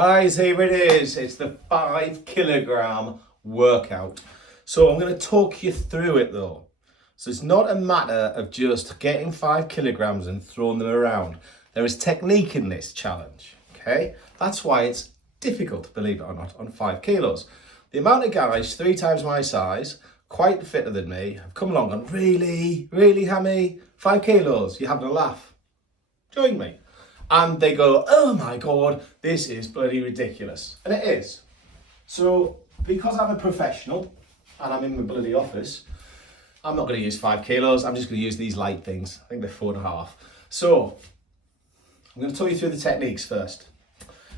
Guys, here it is. It's the 5 kilogram workout. So I'm going to talk you through it though. So it's not a matter of just getting 5 kilograms and throwing them around. There is technique in this challenge, okay? That's why it's difficult, believe it or not, on 5 kilos. The amount of guys 3 times my size, quite fitter than me, have come along and really, Hammy, 5 kilos, you're having a laugh. Join me. And they go, oh my God, this is bloody ridiculous. And it is. So, because I'm a professional and I'm in my bloody office, I'm not going to use 5 kilos. I'm just going to use these light things. I think they're 4.5. So, I'm going to talk you through the techniques first.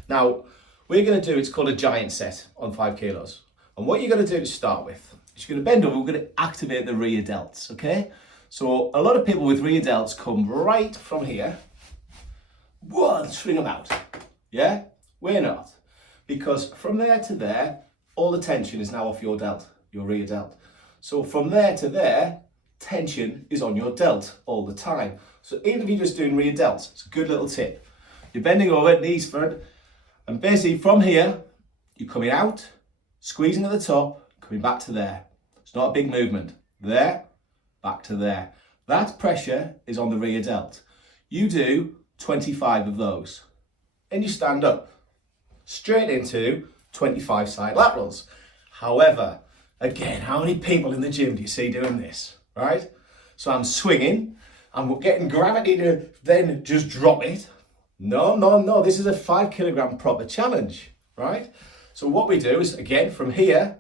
Now, we're going to do, it's called a giant set on 5 kilos. And what you're going to do to start with is you're going to bend over, we're going to activate the rear delts, okay? So, a lot of people with rear delts come right from here. Whoa, swing them out. Yeah? We're not. Because from there to there, all the tension is now off your delt, your rear delt. So from there to there, tension is on your delt all the time. So even if you're just doing rear delts, it's a good little tip. You're bending over, knees front, and basically from here, you're coming out, squeezing at the top, coming back to there. It's not a big movement. There, back to there. That pressure is on the rear delt. You do 25 of those. And you stand up, straight into 25 side laterals. However, again, how many people in the gym do you see doing this, right? So I'm swinging, I'm getting gravity to then just drop it. No, this is a 5 kilogram proper challenge, right? So what we do is, again, from here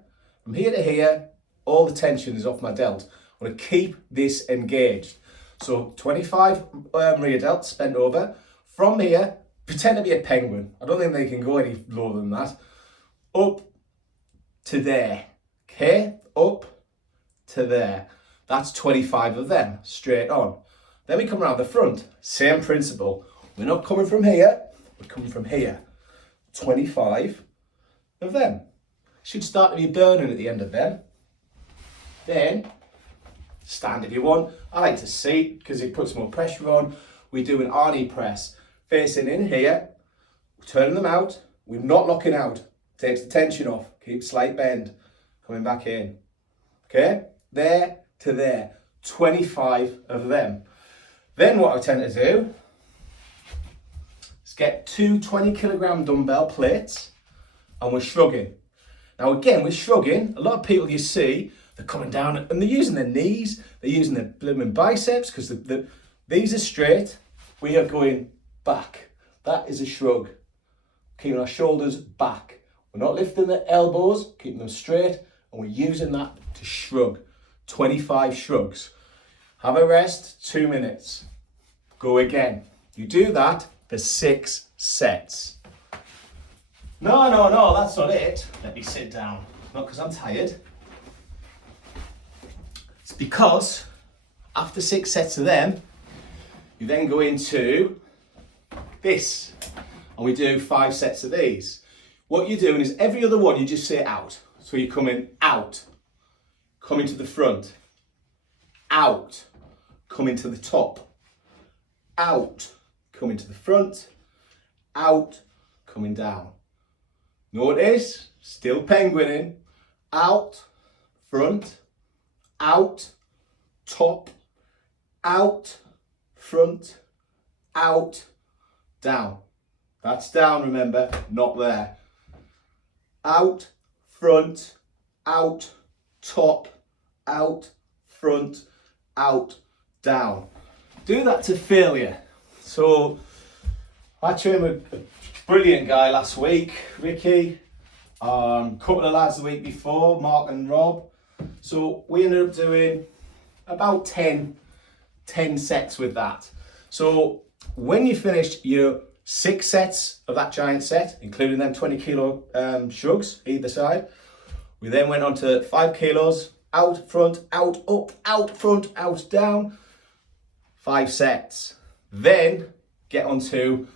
to here, all the tension is off my delt. I want to keep this engaged. So 25 rear delts bent over. From here, pretend to be a penguin. I don't think they can go any lower than that. Up to there. Okay? Up to there. That's 25 of them, straight on. Then we come around the front. Same principle. We're not coming from here. We're coming from here. 25 of them. Should start to be burning at the end of them. Then, stand if you want. I like to seat because it puts more pressure on. We do an Arnie press. Facing in here, turning them out. We're not locking out. Takes the tension off. Keep slight bend. Coming back in. Okay? There to there. 25 of them. Then what I tend to do is get 2 20 kilogram dumbbell plates and we're shrugging. Now again, we're shrugging. A lot of people you see, they're coming down and they're using their knees, they're using their blooming biceps because these are straight. We are going back. That is a shrug. Keeping our shoulders back. We're not lifting the elbows, keeping them straight, and we're using that to shrug. 25 shrugs. Have a rest, 2 minutes. Go again. You do that for 6 sets. No, that's not it. Let me sit down. Not because I'm tired. It's because after 6 sets of them, you then go into this. And we do 5 sets of these. What you're doing is every other one, you just say out. So you're coming out, coming to the front, out, coming to the top, out, coming to the front, out, coming down. Notice, still penguining, out, front, out, top, out, front, out, down. That's down, remember, not there. Out, front, out, top, out, front, out, down. Do that to failure. So, I trained with a brilliant guy last week, Ricky. Couple of lads the week before, Mark and Rob. So we ended up doing about 10 sets with that. So when you finished your 6 sets of that giant set, including them 20 kilo shrugs either side, we then went on to 5 kilos, out, front, out, up, out, front, out, down, 5 sets. Then get onto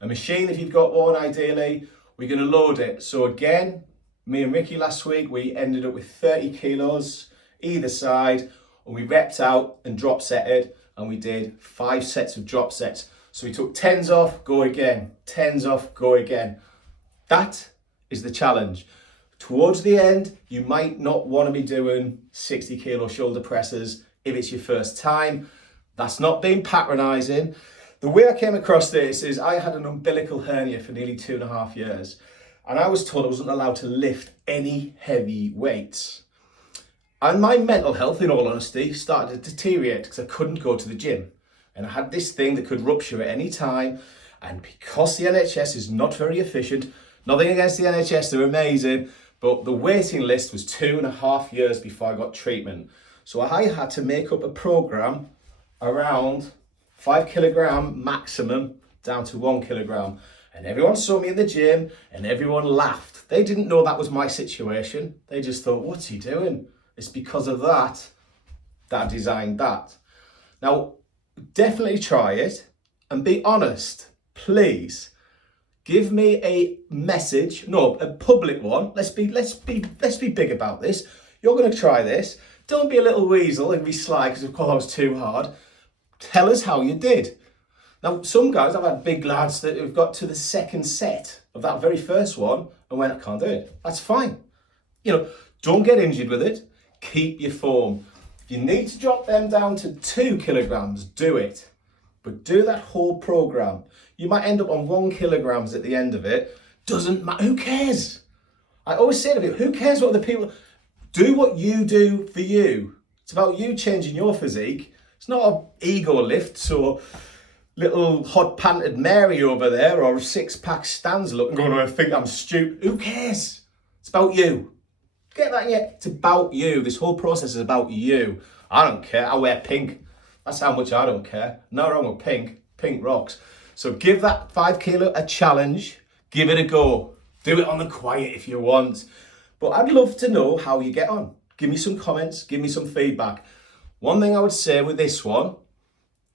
a machine if you've got one ideally. We're going to load it. So again, me and Ricky last week, we ended up with 30 kilos either side, and we repped out and drop setted, and we did 5 sets of drop sets. So we took 10s off, go again, 10s off, go again. That is the challenge. Towards the end, you might not want to be doing 60 kilo shoulder presses if it's your first time. That's not being patronising. The way I came across this is I had an umbilical hernia for nearly 2.5 years, and I was told I wasn't allowed to lift any heavy weights. And my mental health, in all honesty, started to deteriorate because I couldn't go to the gym. And I had this thing that could rupture at any time. And because the NHS is not very efficient, nothing against the NHS, they're amazing, but the waiting list was 2.5 years before I got treatment. So I had to make up a program around 5 kilogram maximum down to 1 kilogram. And everyone saw me in the gym and everyone laughed. They didn't know that was my situation. They just thought, what's he doing? It's because of that I designed that. Now, definitely try it and be honest. Please give me a message, no, a public one. Let's be big about this. You're going to try this. Don't be a little weasel and be sly because of course I was too hard. Tell us how you did. Now, some guys, I've had big lads that have got to the second set of that very first one and went, I can't do it. That's fine. Don't get injured with it. Keep your form. If you need to drop them down to 2 kilograms, do it. But do that whole program. You might end up on 1 kilograms at the end of it. Doesn't matter. Who cares? I always say to people, who cares what other people do? What you do for you. It's about you changing your physique. It's not an ego lift, so little hot panted Mary over there or a 6-pack stands looking going, I think I'm stupid. Who cares? It's about you. Get that yet? It's about you. This whole process is about you. I don't care. I wear pink. That's how much I don't care. No wrong with pink. Pink rocks. So give that 5 kilo a challenge. Give it a go. Do it on the quiet if you want. But I'd love to know how you get on. Give me some comments. Give me some feedback. One thing I would say with this one,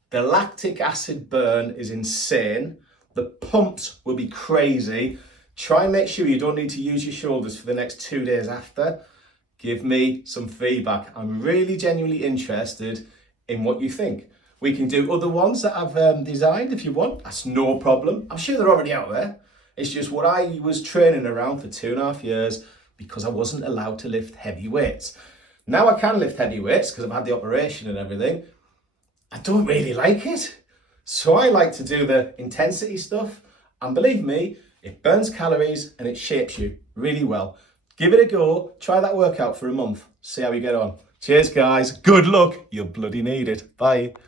the lactic acid burn is insane. The pumps will be crazy. Try and make sure you don't need to use your shoulders for the next 2 days after. Give me some feedback. I'm really genuinely interested in what you think. We can do other ones that I've designed if you want. That's no problem. I'm sure they're already out there. It's just what I was training around for 2.5 years because I wasn't allowed to lift heavy weights. Now I can lift heavy weights because I've had the operation and everything. I don't really like it. So I like to do the intensity stuff. And believe me, it burns calories and it shapes you really well. Give it a go. Try that workout for a month. See how you get on. Cheers, guys. Good luck. You'll bloody need it. Bye.